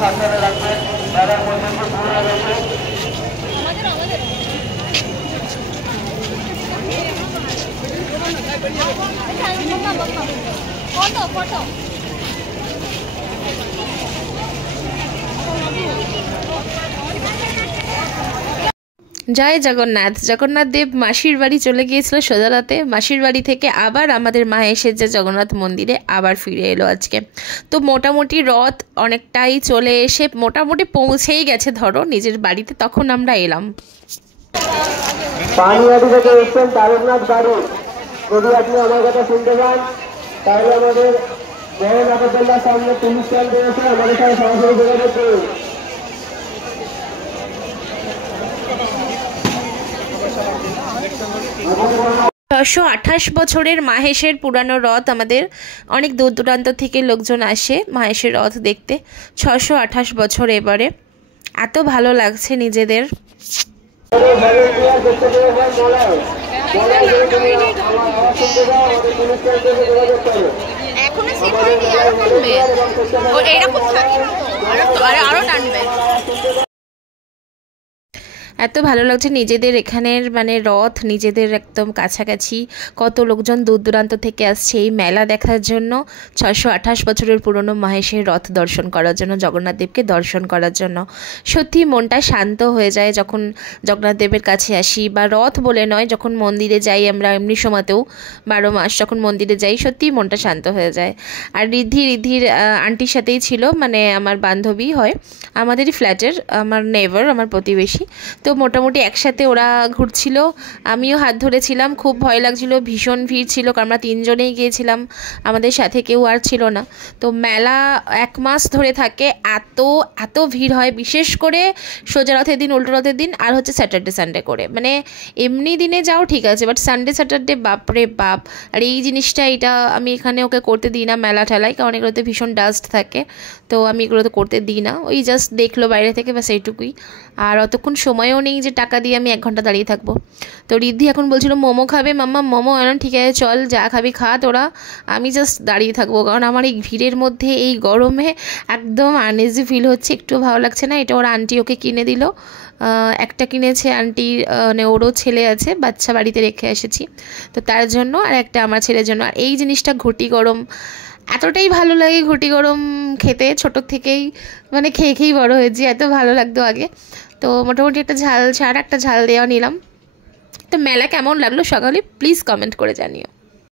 সাবধানে রাখবেন। মেলার মধ্যে ভুল রয়েছে। জয় জগন্নাথ। জগন্নাথ দেব মাসির বাড়ি চলে গিয়েছিল সোজারাতে, মাসির বাড়ি থেকে আবার আমাদের মাহেশের যে জগন্নাথ মন্দিরে আবার ফিরে এলো আজকে। তো মোটামুটি রথ অনেকটাই চলে এসে মোটামুটি পৌঁছেই গেছে ধরো নিজের বাড়িতে, তখন আমরা এলাম। পানিহাটি থেকে এসছেন তারকনাথ বাড়ি। যদি আপনি আমার কথা শুনতে পান তাহলে আমাদের জগন্নাথের সামনে পুলিশ ক্যাম্প রয়েছে, আমাদের সাথে সরাসরি যোগাযোগ করুন। 628 বছরের মাহেশের পুরানো রথ। আমাদের অনেক দূর দূরান্ত থেকে লোকজন আসে মাহেশের রথ দেখতে। 628 বছর এবারে। এত ভালো লাগছে নিজেদের। এত ভালো লাগছে নিজেদের এখানের মানে রথ নিজেদের একদম কাছাকাছি। কত লোকজন দূর দূরান্ত থেকে আসছে এই মেলা দেখার জন্য, 628 বছরের পুরনো মাহেশের রথ দর্শন করার জন্য, জগন্নাথ দেবকে দর্শন করার জন্য। সত্যি মনটা শান্ত হয়ে যায় যখন জগন্নাথ দেবের কাছে আসি, বা রথ বলে নয়, যখন মন্দিরে যাই আমরা এমনি সময়তেও 12 মাস যখন মন্দিরে যাই সত্যিই মনটা শান্ত হয়ে যায়। আর রিদ্ধির আন্টির সাথেই ছিল, মানে আমার বান্ধবী হয়, আমাদেরই ফ্ল্যাটের, আমার নেভার, আমার প্রতিবেশী। তো মোটামুটি একসাথে ওরা ঘুরছিল, আমিও হাত ধরেছিলাম। খুব ভয় লাগছিল, ভীষণ ভিড় ছিল, কারণ আমরা 3 জনেই গিয়েছিলাম, আমাদের সাথে কেউ আর ছিল না। তো মেলা 1 মাস ধরে থাকে, এত ভিড় হয়, বিশেষ করে সোজা রথের দিন, উল্টো রথের দিন, আর হচ্ছে স্যাটারডে সানডে করে। মানে এমনি দিনে যাও ঠিক আছে, বাট সানডে স্যাটারডে বাপরে বাপ। আর এই জিনিসটা এটা আমি এখানে ওকে করতে দিই না মেলা ঠেলায়, কারণ এগুলোতে ভীষণ ডাস্ট থাকে, তো আমি এগুলোতে করতে দিই না। ওই জাস্ট দেখলো বাইরে থেকে, ব্যাস এইটুকুই। আর অতক্ষণ সময়ও নেই যে টাকা দিয়ে আমি 1 ঘন্টা দাঁড়িয়ে থাকবো। তো রিদ্ধি এখন বলছিল মোমো খাবে, মাম্মা মোমো আনো, ঠিক আছে চল যা খাবি খা তোরা, আমি জাস্ট দাঁড়িয়ে থাকবো। কারণ আমার এই ভিড়ের মধ্যে এই গরমে একদম আনইজি ফিল হচ্ছে, একটু ভালো লাগছে না। এটা ওর আন্টি ওকে কিনে দিল, একটা কিনেছে আন্টি, মানে ওরও ছেলে আছে, বাচ্চা বাড়িতে রেখে এসেছি, তো তার জন্য, আর একটা আমার ছেলের জন্য। আর এই জিনিসটা ঘটি গরম, এতটাই ভালো লাগে ঘটি গরম খেতে, ছোটোর থেকেই মানে খেয়েই বড় হয়েছি, এত ভালো লাগতো আগে। তো মোটামুটি একটা ঝাল ছাড়া একটা ঝাল দেওয়া নিলাম। তো মেলা কেমন লাগলো সকালে প্লিজ কমেন্ট করে জানিও।